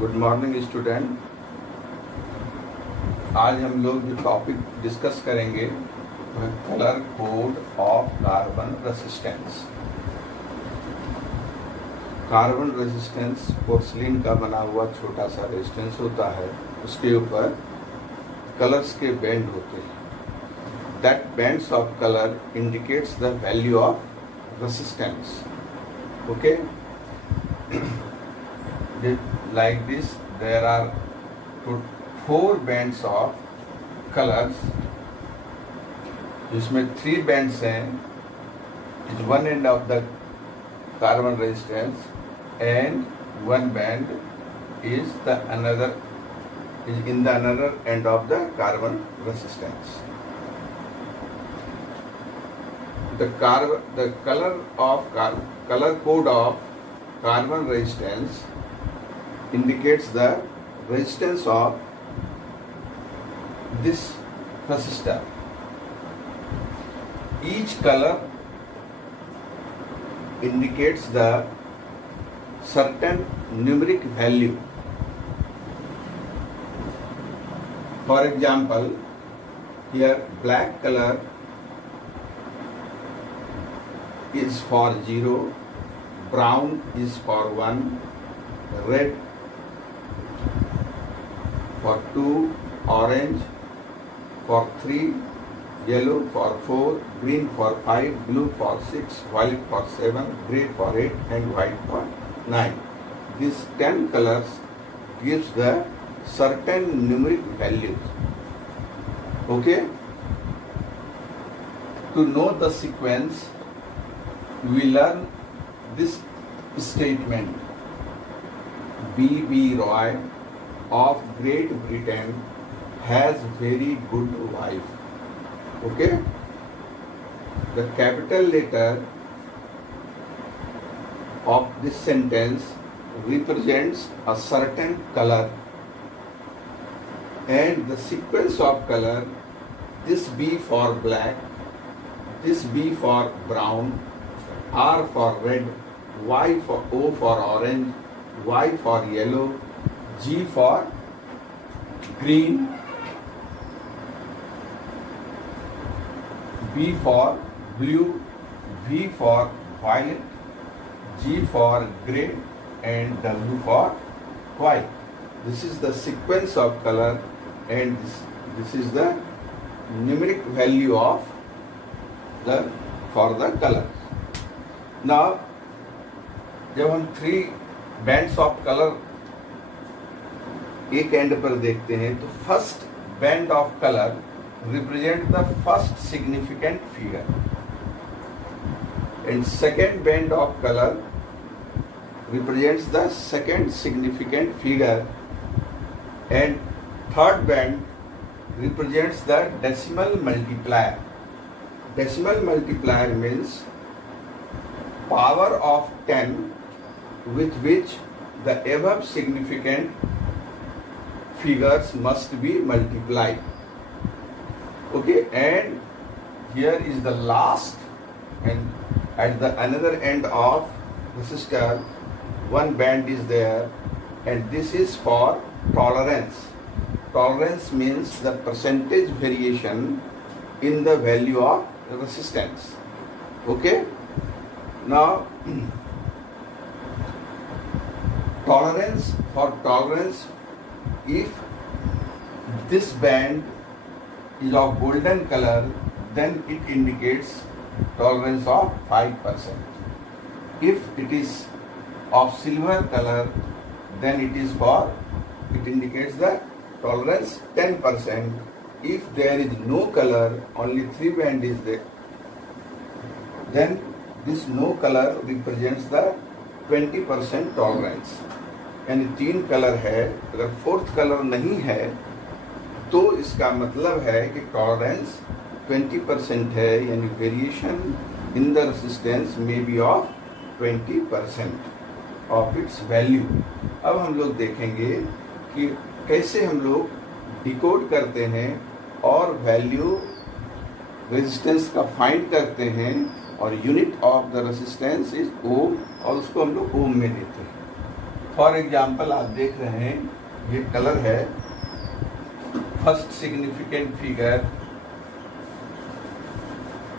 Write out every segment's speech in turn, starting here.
Good morning student. आज हम लोग जो टॉपिक डिस्कस करेंगे वह colour code of carbon resistance. Carbon resistance porcelain का बना हुआ छोटा सा रेजिस्टेंस होता है, उसके ऊपर कलर्स के बैंड होते हैं। That bands of colour indicates the value of resistance. Okay, like this there are 4 bands of colors, जिसमें 3 bands हैं, is one end of the carbon resistance and one band is in the another end of the carbon resistance. The color code of carbon resistance indicates the resistance of this resistor. Each color indicates the certain numeric value. For example, here black color is for 0, brown is for 1, red for 2, orange for 3, yellow for 4, green for 5, blue for 6, violet for 7, grey for 8 and white for 9. These 10 colors gives the certain numeric values. Okay? To know the sequence, we learn this statement. B.B. Roy of Great Britain has very good wife. Okay? The capital letter of this sentence represents a certain color, and the sequence of color, this B for black, this B for brown, R for red, O for orange, Y for yellow, G for green, B for blue, V for violet, G for grey and W for white. This is the sequence of color and this is the numeric value of for the color. Now, जब हम 3 bands of colour एक and पर देखते हैं तो first band of colour represent the first significant figure and second band of colour represents the second significant figure and third band represents the decimal multiplier. Decimal multiplier means power of 10 with which the above significant figures must be multiplied. Okay, and here is the last, and at the another end of resistor one band is there, and this is for tolerance. Tolerance means the percentage variation in the value of resistance. Okay, now tolerance, if this band is of golden color, then it indicates tolerance of 5%. If it is of silver color, then it indicates the tolerance 10%. If there is no color, only 3 band is there, then this no color represents the 20% tolerance. यानी 3 colour है, अगर 4th colour नहीं है तो इसका मतलब है कि टॉलरेंस 20% है, यानी वेरिएशन इन द रेजिस्टेंस में be of 20% of its value. अब हम लोग देखेंगे कि कैसे हम लोग डिकोड करते हैं और वैल्यू रेजिस्टेंस का फाइंड करते हैं और unit of the resistance is ohm और उसको हम लोग ओम में देते हैं. फॉर एग्जाम्पल आप देख रहे हैं ये कलर है, फर्स्ट सिग्निफिकेंट फिगर।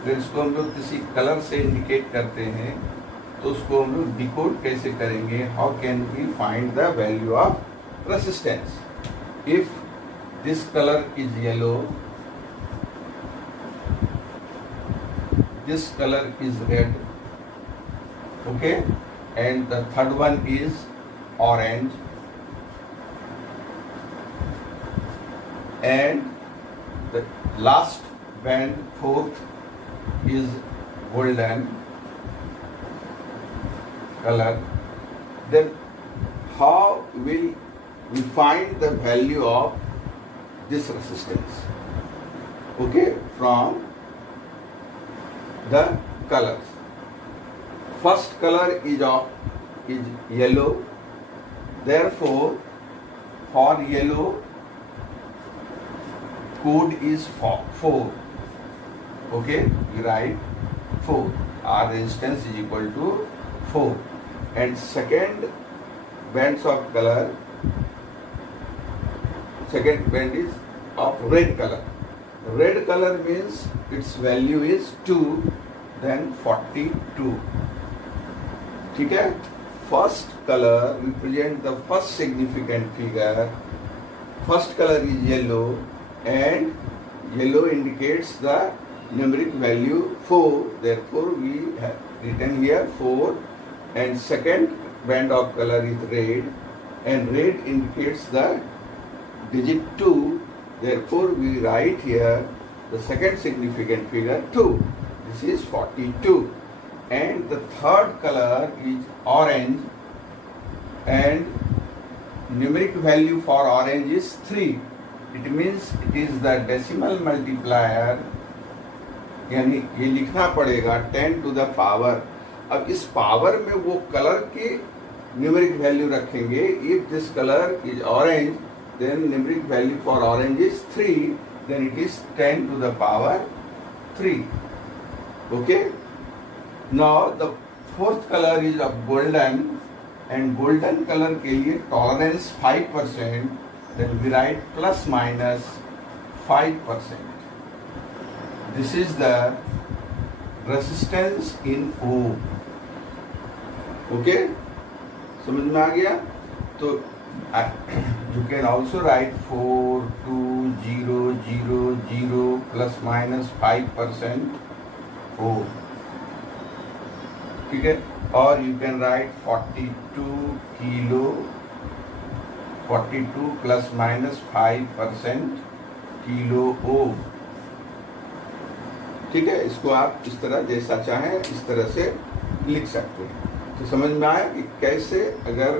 फिर इसको हम लोग किसी कलर से इंडिकेट करते हैं, तो उसको हम लोग डिकोड कैसे करेंगे? How can we find the value of resistance? If this colour is yellow, this color is red, okay, and the third one is orange, and the last band, fourth, is golden color. Then how will we find the value of this resistance? Okay, from the colors. First color is yellow. Therefore, for yellow, code is 4. Okay, we write 4. Our resistance is equal to 4. And second bands of color. Second band is of red color. Red color means its value is 2, then 42. ठीक है? First color represent the first significant figure. First color is yellow, and yellow indicates the numeric value 4. Therefore, we have written here 4. And second band of color is red, and red indicates the digit 2. Therefore, we write here the second significant figure 2. This is 42. And the third color is orange, and numeric value for orange is 3. It means it is the decimal multiplier, यानी ये लिखना पड़ेगा 10 to the power. अब इस power में वो colour की numeric value रखेंगे. If this color is orange, then numeric value for orange is 3, then it is 10 to the power 3. Okay? Now the fourth color is of golden, and golden color के लिए tolerance 5%, then we write plus minus 5%. This is the resistance in ohm. Okay? समझ में आ गया? तो you can also write 42000 plus minus 5% ohm. ठीक है? Or you can write 42 plus minus 5% kilo ohm. ठीक है? इसको आप इस तरह जैसा चाहें इस तरह से लिख सकते हैं. तो समझ में आया कि कैसे अगर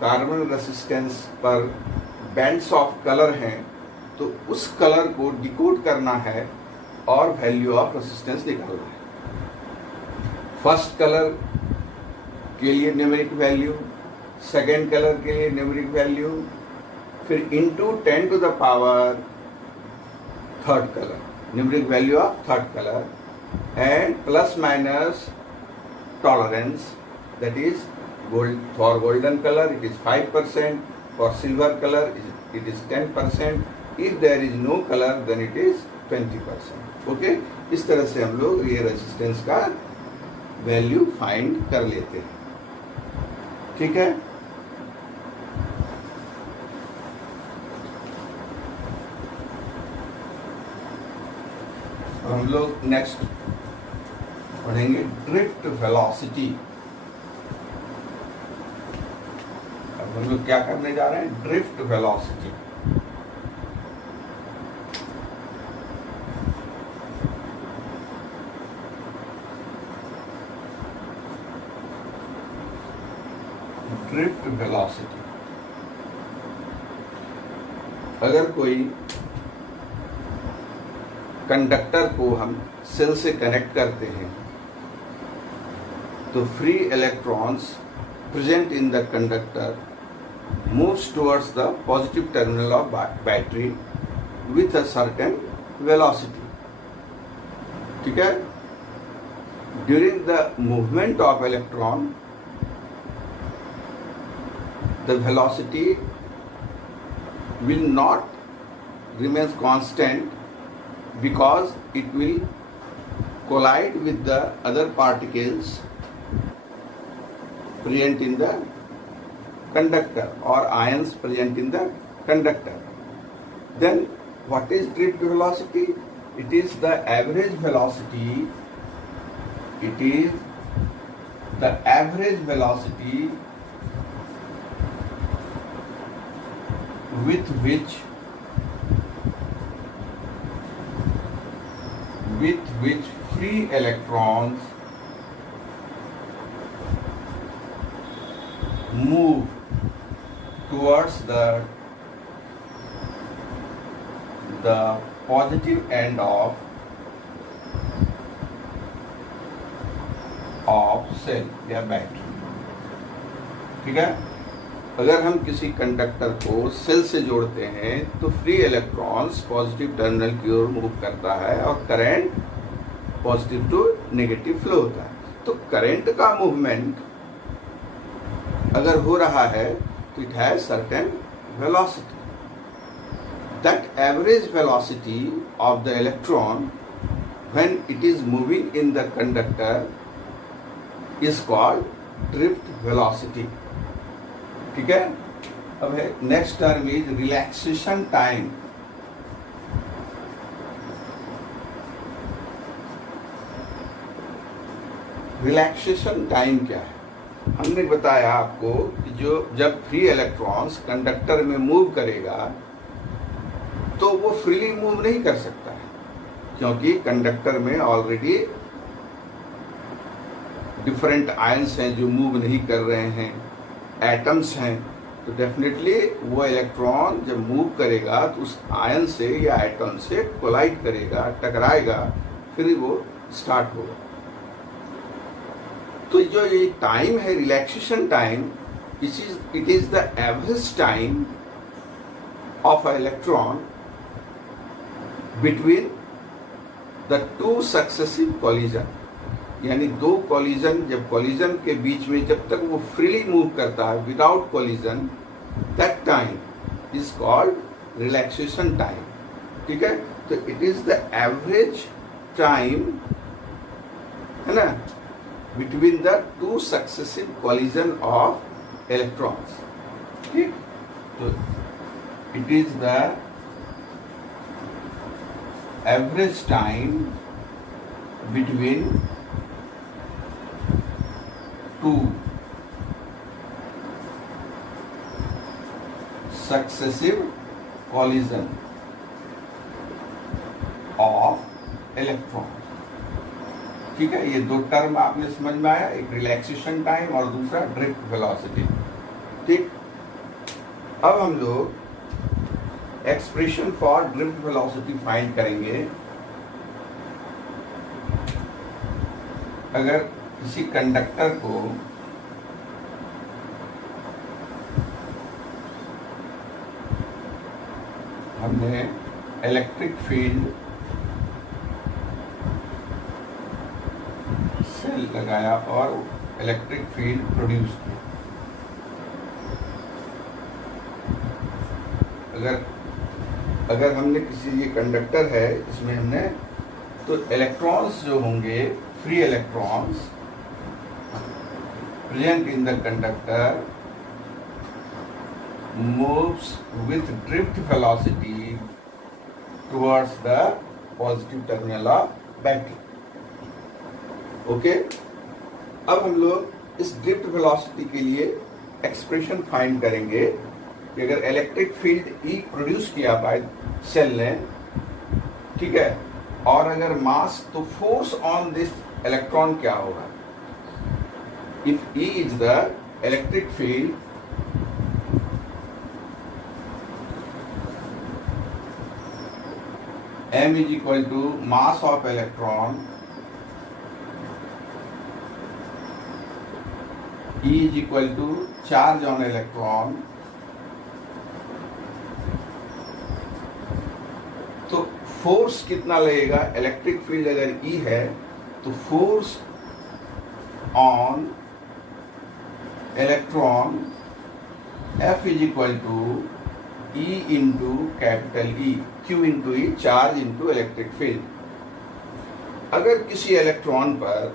कार्बन रेसिस्टेंस पर बैंड्स ऑफ कलर हैं तो उस कलर को डिकोड करना है और वैल्यू ऑफ रेसिस्टेंस निकालना है. फर्स्ट कलर के लिए न्यूमेरिक वैल्यू, सेकेंड कलर के लिए न्यूमेरिक वैल्यू, फिर into 10 to the power third colour, numeric value of third colour, and plus minus tolerance, that is gold. For golden color it is 5%, for silver color it is 10%, if there is no color then it is 20%. Okay? इस तरह से हम लोग ये resistance का value find कर लेते हैं. ठीक है? और हम लोग नेक्स्ट पढ़ेंगे ड्रिफ्ट वेलोसिटी. हम लोग क्या करने जा रहे हैं? Drift velocity. Drift velocity. अगर कोई कंडक्टर को हम सेल से कनेक्ट करते हैं तो free electrons present in the conductor moves towards the positive terminal of battery with a certain velocity. ठीक है? During the movement of electron, the velocity will not remain constant because it will collide with the other particles present in the conductor or ions present in the conductor. Then what is drift velocity? It is the average velocity. It is the average velocity with which free electrons move towards the positive end of cell या battery. ठीक है. अगर हम किसी conductor को cell से जोड़ते हैं तो फ्री इलेक्ट्रॉन्स पॉजिटिव टर्मिनल की ओर मूव करता है और current positive to negative flow होता है. तो करंट का मूवमेंट अगर हो रहा है तो it has certain velocity. That average velocity of the electron when it is moving in the conductor is called drift velocity. ठीक है. अब है next term is relaxation time. Relaxation time क्या है? हमने बताया आपको कि जब फ्री इलेक्ट्रॉन्स कंडक्टर में मूव करेगा तो वो फ्रीली मूव नहीं कर सकता है, क्योंकि कंडक्टर में ऑलरेडी डिफरेंट आयंस हैं जो मूव नहीं कर रहे हैं, एटम्स हैं. तो डेफिनेटली वो इलेक्ट्रॉन जब मूव करेगा तो उस आयन से या एटम से कोलाइड करेगा, टकराएगा, फिर वो स्टार्ट होगा. तो जो ये टाइम है relaxation time, it is the average time of a electron between the two successive collision. यानी दो कॉलिजन, जब कॉलिजन के बीच में जब तक वो फ्रीली मूव करता है without collision, that time is called relaxation time. ठीक है. तो it is the average time, है ना, between the two successive collision of electrons. ठीक. तो it is the average time between two successive collision of electrons. ठीक है. ये दो टर्म आपने समझ में आया, एक रिलैक्सेशन टाइम और दूसरा ड्रिफ्ट वेलोसिटी. ठीक. अब हम लोग expression for drift velocity find करेंगे. अगर किसी कंडक्टर को हमने इलेक्ट्रिक फील्ड सेल लगाया और इलेक्ट्रिक फील्ड प्रोड्यूस किया. अगर हमने किसी, ये कंडक्टर है, इसमें हमने तो इलेक्ट्रॉन्स जो होंगे, free electrons present in the conductor moves with drift velocity towards the positive terminal of battery. Okay. अब हम लोग इस ड्रिफ्ट वेलोसिटी के लिए एक्सप्रेशन फाइंड करेंगे कि अगर इलेक्ट्रिक फील्ड E प्रोड्यूस किया बाय सेल ने, ठीक है, और अगर मास, तो फोर्स ऑन दिस इलेक्ट्रॉन क्या होगा? If E is the electric field, m is equal to mass of electron, E is equal to charge on electron. तो फोर्स कितना लगेगा? इलेक्ट्रिक फील्ड अगर E है तो force on electron F is equal to E into capital E, Q into E, charge into electric field. अगर किसी electron पर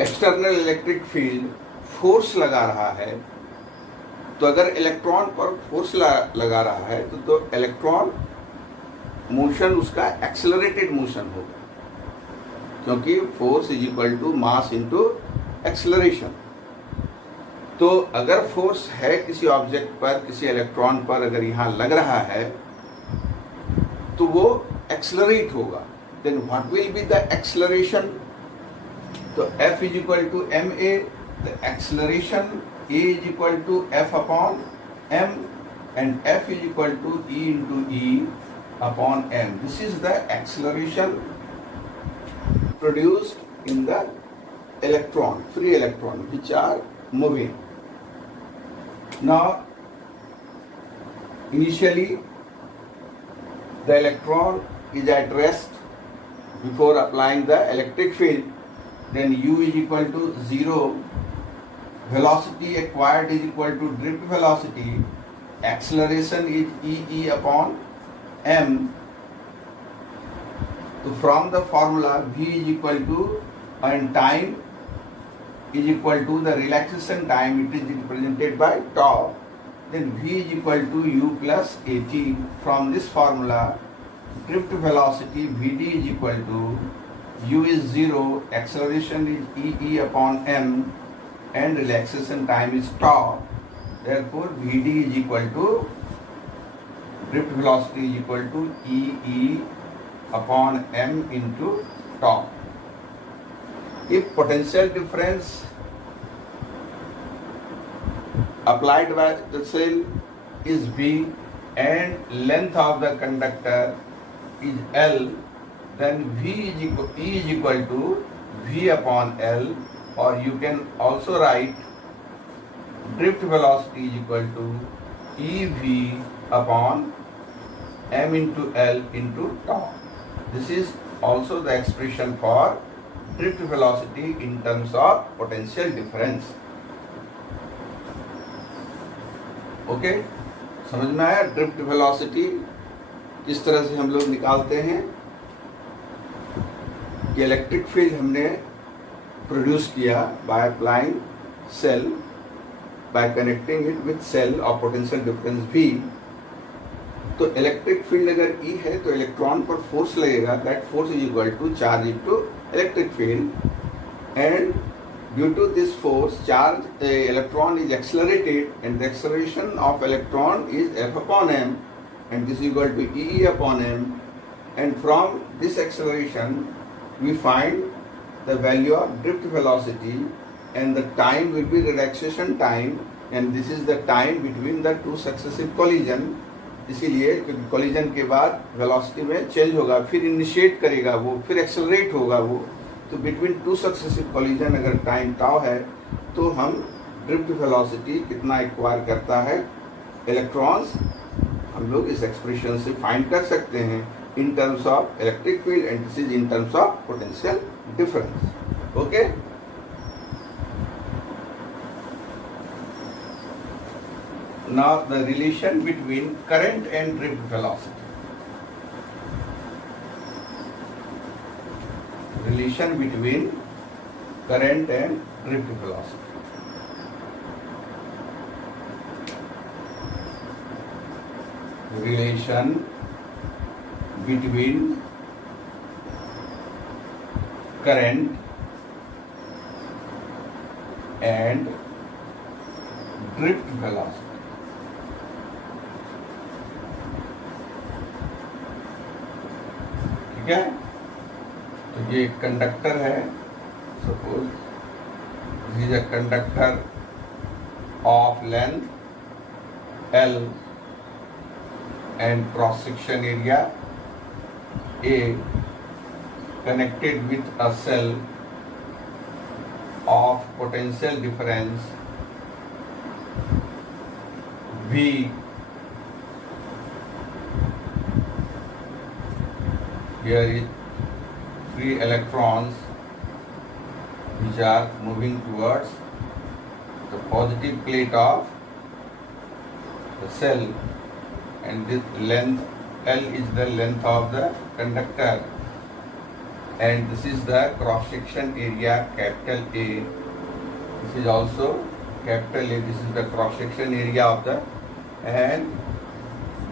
external electric field force लगा रहा है, तो अगर इलेक्ट्रॉन पर फोर्स लगा रहा है तो इलेक्ट्रॉन मोशन उसका एक्सेलरेटेड मोशन होगा, क्योंकि force is equal to mass into acceleration. तो अगर फोर्स है किसी ऑब्जेक्ट पर, किसी इलेक्ट्रॉन पर अगर यहाँ लग रहा है तो वो एक्सेलरेट होगा। Then what will be the acceleration? तो F is equal to ma, the acceleration A is equal to F upon m and F is equal to E into E upon m. This is the acceleration produced in the electron, free electron, which are moving. Now, initially, the electron is at rest before applying the electric field. Then U is equal to 0. Velocity acquired is equal to drift velocity. Acceleration is E upon m. So from the formula V is equal to, and time is equal to the relaxation time, it is represented by tau. Then V is equal to U plus AT. From this formula, drift velocity Vd is equal to U is 0, acceleration is E upon m, and relaxation time is tau. Therefore Vd is equal to, drift velocity is equal to E upon m into tau. If potential difference applied by the cell is V and length of the conductor is L, then E is equal to V upon L, or you can also write drift velocity is equal to EV upon m into L into tau. This is also the expression for drift velocity in terms of potential difference. Okay, समझ में आया? Drift velocity किस तरह से हम लोग निकालते हैं कि इलेक्ट्रिक फील्ड हमने प्रोड्यूस किया by applying cell, by connecting it with cell और पोटेंशियल डिफरेंस V। तो इलेक्ट्रिक फील्ड अगर E है तो इलेक्ट्रॉन पर फोर्स लगेगा, that force is equal to charge into electric field, and due to this force charge electron is accelerated and the acceleration of electron is F upon m, and this is equal to E upon m, and from this acceleration we find the value of drift velocity, and the time will be relaxation time, and this is the time between the two successive collision। इसीलिए क्योंकि collision के बाद velocity में change होगा, फिर initiate करेगा वो, फिर एक्सेलरेट होगा वो, तो बिटवीन टू सक्सेसिव कोलिजन अगर टाइम टाउ है तो हम ड्रिफ्ट वेलोसिटी कितना एक्वायर करता है इलेक्ट्रॉन्स, हम लोग इस एक्सप्रेशन से फाइंड कर सकते हैं इन terms of electric field, and this is in terms of potential difference. Okay, now the relation between current and drift velocity. Relation between current and drift velocity. Relation between current and drift velocity. ठीक है, तो ये conductor है, suppose this is a conductor of length L and cross section area A connected with a cell of potential difference V here is free electrons which are moving towards the positive plate of the cell, and this length L is the length of the conductor, and this is the cross section area, capital A. This is also capital A. This is the cross section area of the, and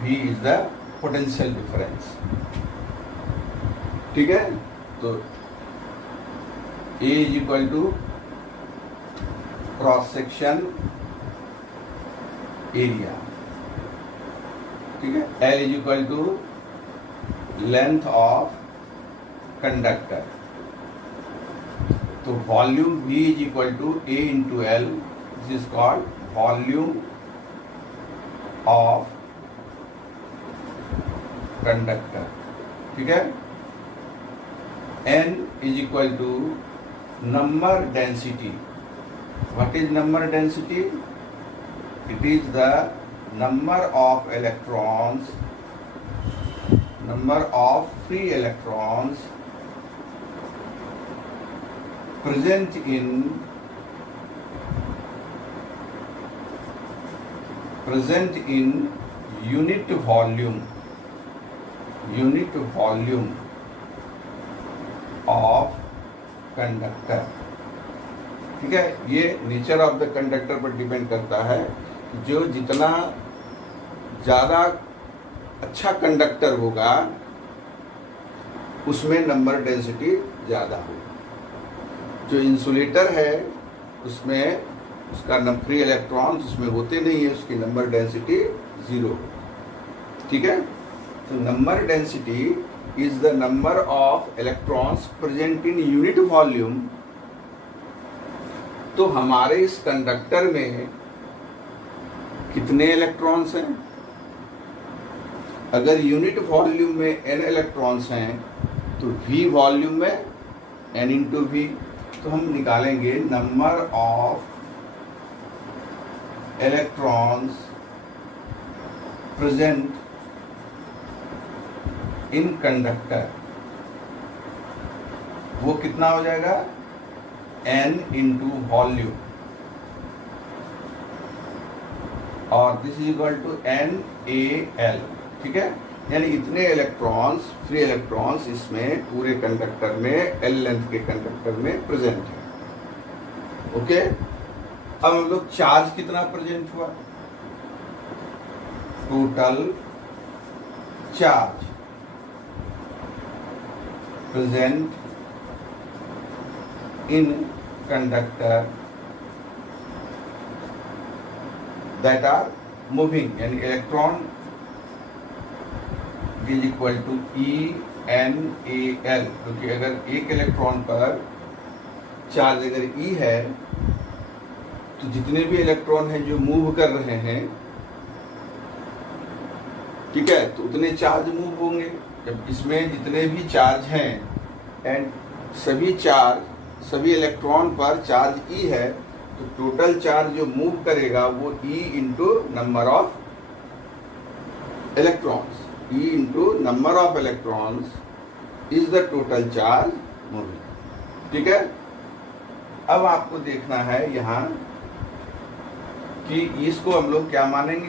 V is the potential difference. ठीक है, तो A is equal to cross section area, ठीक है, L is equal to length of conductor. तो volume V is equal to A into L. This is called volume of conductor. ठीक है, N is equal to number density. What is number density? It is the number of electrons, number of free electrons present in unit volume of conductor. ठीक है, ये nature of the conductor पर depend करता है. जो जितना ज़्यादा अच्छा कंडक्टर होगा उसमें नंबर डेंसिटी ज़्यादा होगी. जो इंसुलेटर है उसमें उसका फ्री इलेक्ट्रॉन्स उसमें होते नहीं है, उसकी नंबर डेंसिटी 0. ठीक है, तो number density is the number of electrons present in unit volume. तो हमारे इस कंडक्टर में कितने इलेक्ट्रॉन्स हैं? अगर यूनिट वॉल्यूम में n इलेक्ट्रॉन्स हैं तो v वॉल्यूम में n इंटू वी. तो हम निकालेंगे number of electrons present in conductor. वो कितना हो जाएगा? n इंटू वॉल्यूम, और this is equal to NaL. ठीक है, यानी इतने इलेक्ट्रॉन्स, फ्री इलेक्ट्रॉन्स इसमें पूरे कंडक्टर में L लेंथ के कंडक्टर में प्रेजेंट है. ओके, अब हम लोग चार्ज कितना प्रेजेंट हुआ? Total charge present in conductor that are moving, यानी electron is equal to ENAL. क्योंकि अगर एक इलेक्ट्रॉन पर चार्ज अगर E है तो जितने भी इलेक्ट्रॉन हैं जो मूव कर रहे हैं, ठीक है, तो उतने चार्ज मूव होंगे. जब इसमें जितने भी चार्ज हैं एंड सभी इलेक्ट्रॉन पर चार्ज E है, तो टोटल चार्ज जो मूव करेगा वो E into number of electrons. E into number of electrons is the total charge moving. ठीक है, अब आपको देखना है यहाँ कि इसको हम लोग क्या मानेंगे?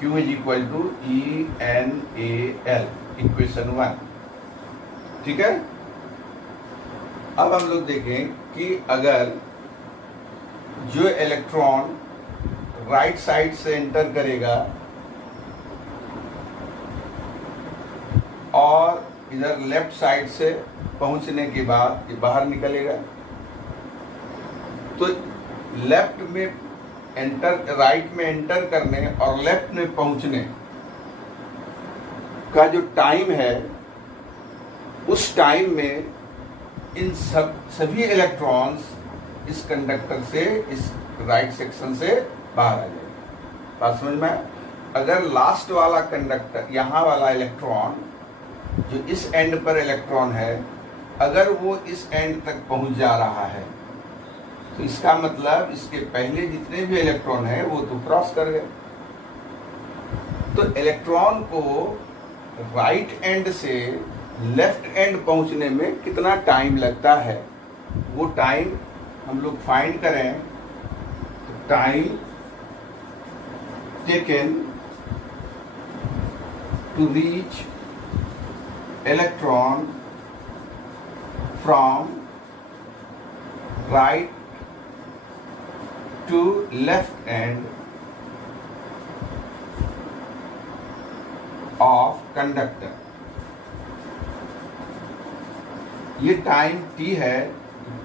Q is equal to ENAL, equation 1. ठीक है, अब हम लोग देखें कि अगर जो इलेक्ट्रॉन राइट साइड से एंटर करेगा और इधर लेफ्ट साइड से पहुंचने के बाद ये बाहर निकलेगा, तो लेफ्ट में एंटर, राइट में एंटर करने और लेफ्ट में पहुंचने का जो टाइम है, उस टाइम में इन सभी इलेक्ट्रॉन्स इस कंडक्टर से, इस राइट सेक्शन से बाहर आ जाएंगे. बात समझ में? अगर लास्ट वाला कंडक्टर, यहाँ वाला इलेक्ट्रॉन जो इस एंड पर इलेक्ट्रॉन है, अगर वो इस एंड तक पहुंच जा रहा है तो इसका मतलब इसके पहले जितने भी इलेक्ट्रॉन है वो तो क्रॉस कर गए. तो इलेक्ट्रॉन को राइट एंड से लेफ्ट एंड पहुंचने में कितना टाइम लगता है, वो टाइम हम लोग फाइंड करें. तो time taken to reach electron from right to left end of conductor. ये टाइम t है,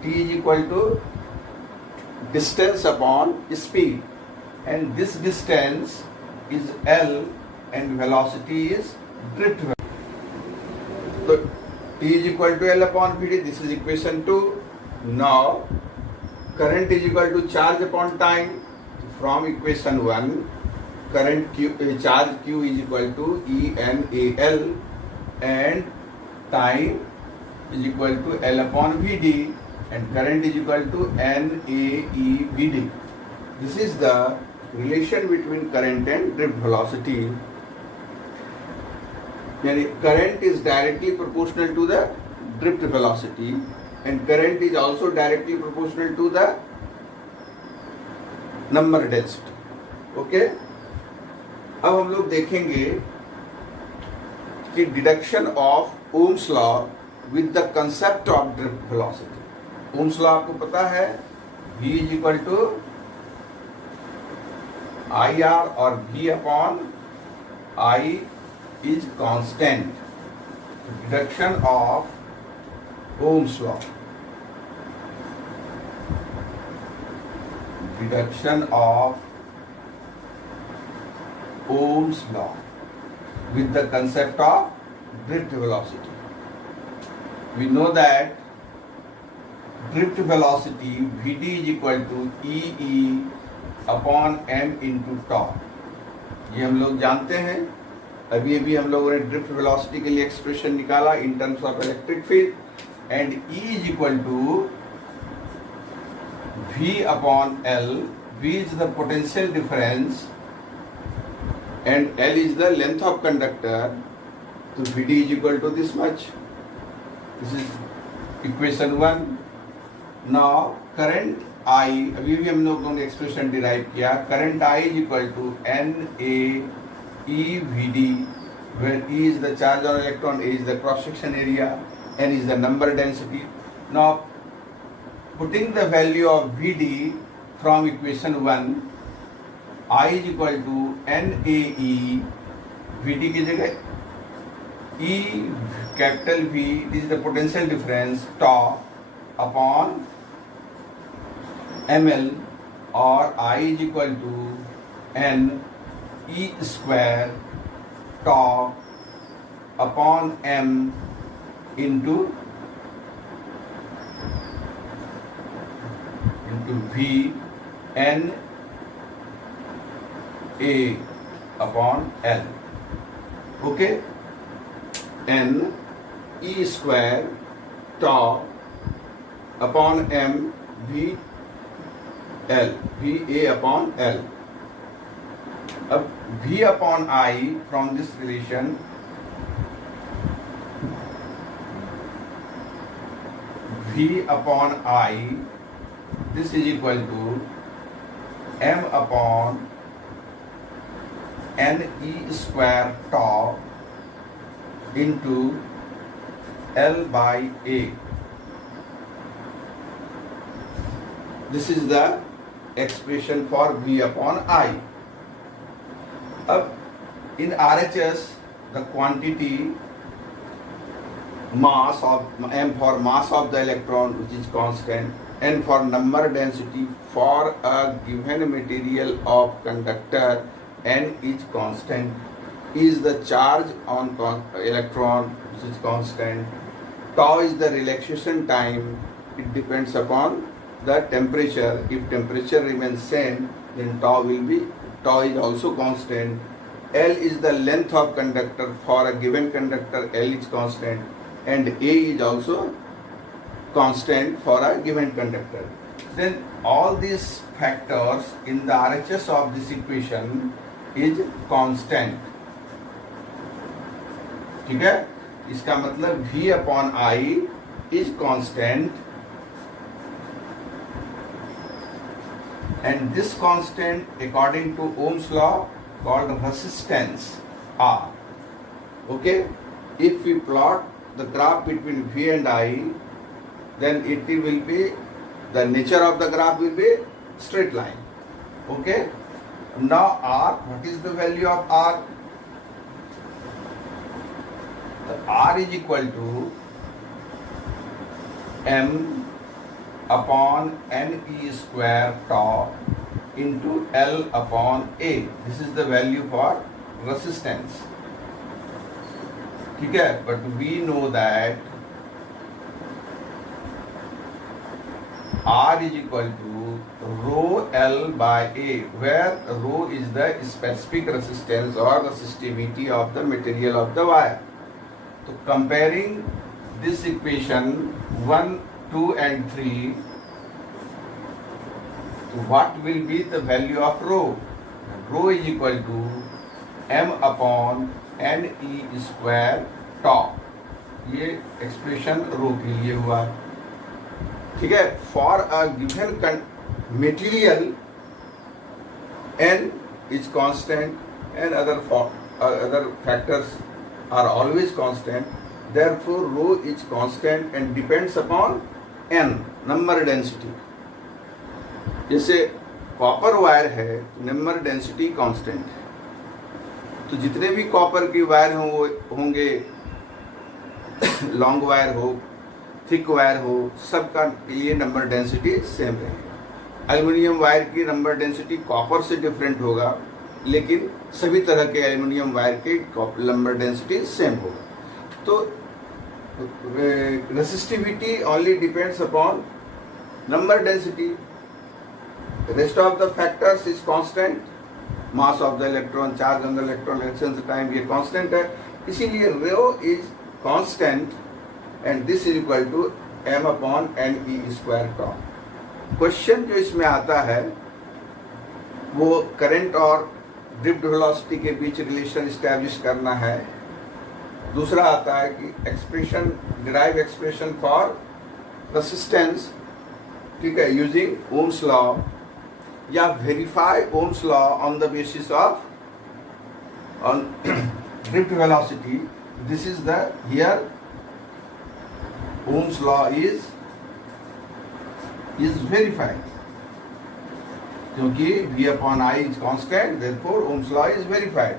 t is equal to distance upon speed, and this distance is L and velocity is drift velocity. So t is equal to L upon Vd. This is equation 2. Now current is equal to charge upon time. From equation 1, current Q, charge Q is equal to ENAL, and time is equal to L upon Vd, and current is equal to NAEVD. This is the relation between current and drift velocity. Yani current is directly proportional to the drift velocity, and current is also directly proportional to the number density. Okay? अब हम लोग देखेंगे कि deduction of Ohm's law with the concept of drift velocity. Ohm's law आपको पता है, V is equal to IR, और V upon I is constant. Deduction of Ohm's law. Deduction of Ohm's law with the concept of drift velocity. We know that drift velocity Vd is equal to EE upon m into tau. ये हम लोग जानते हैं. अभी अभी हम लोगों ने ड्रिफ्ट वेलोसिटी के लिए एक्सप्रेशन निकाला in terms of electric field, and E is equal to V upon L. V is the potential difference and L is the length of conductor. So Vd is equal to this much. This is equation 1. Now current I, अभी भी हम लोगों ने expression derive किया. Current I is equal to NAEVD, where E is the charge on electron, A is the cross section area, N is the number density. Now putting the value of Vd from equation 1, I is equal to NAE, Vd की जगह E capital V, this is the potential difference, tau upon ml, और I is equal to N E square tau upon m into V N A upon L. Okay? N E square tau upon m V L, V A upon L. अब V upon I from this relation, V upon I, this is equal to m upon N E square tau into L by A. This is the expression for V upon I. अब in RHS, the quantity mass of m for mass of the electron, which is constant, and for number density for a given material of conductor, n is constant, is the charge on electron, which is constant. Tau is the relaxation time. It depends upon the temperature. If temperature remains same, then tau is also constant. L is the length of conductor. For a given conductor, L is constant, and A is also constant for a given conductor. Then all these factors in the RHS of this equation is constant. ठीक है? इसका मतलब V upon I is constant, and this constant according to Ohm's law called resistance R. Okay, if we plot the graph between V and I, then it will be, the nature of the graph will be straight line. Okay, now R, what is the value of R? The R is equal to M upon NE square tau into L upon A. This is the value for resistance. ठीक है, but we know that R is equal to rho L by A, where rho is the specific resistance or resistivity of the material of the wire. So comparing this equation 1, 2 and 3, what will be the value of rho? Rho is equal to M upon NE square tau. ये expression रो के लिए हुआ, ठीक है. For a given material N is constant and other factors are always constant. Therefore, rho is constant and depends upon N, number density. जैसे copper wire है, number density constant है, तो जितने भी कॉपर की वायर होंगे, लॉन्ग वायर हो, thick wire हो, सबका ये नंबर डेंसिटी सेम रहेगा. एल्युमिनियम वायर की नंबर डेंसिटी कॉपर से डिफरेंट होगा, लेकिन सभी तरह के एल्युमिनियम वायर की नंबर डेंसिटी सेम होगा. तो resistivity only depends upon number density. Rest of the factors is constant. Mass of the electron, charge on the electron, reaction time ये constant है, इसीलिए rho is constant and this is equal to M upon NE square tau. Question जो इसमें आता है वो current और drift velocity के बीच रिलेशन स्टैब्लिश करना है. दूसरा आता है कि expression, derive expression for resistance, ठीक है, यूजिंग ओम्स लॉ, या verify Ohm's law on the basis of on drift velocity. This is the here Ohm's law is verified, क्योंकि V upon I is constant, therefore Ohm's law is verified.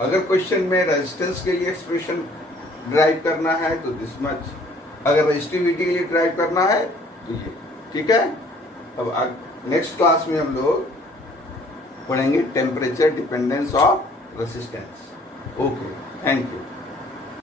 अगर question में resistance के लिए expression drive करना है तो this much, अगर resistivity के लिए ड्राइव करना है तो ये, ठीक है. अब नेक्स्ट क्लास में हम लोग पढ़ेंगे temperature dependence of resistance. Okay, thank you.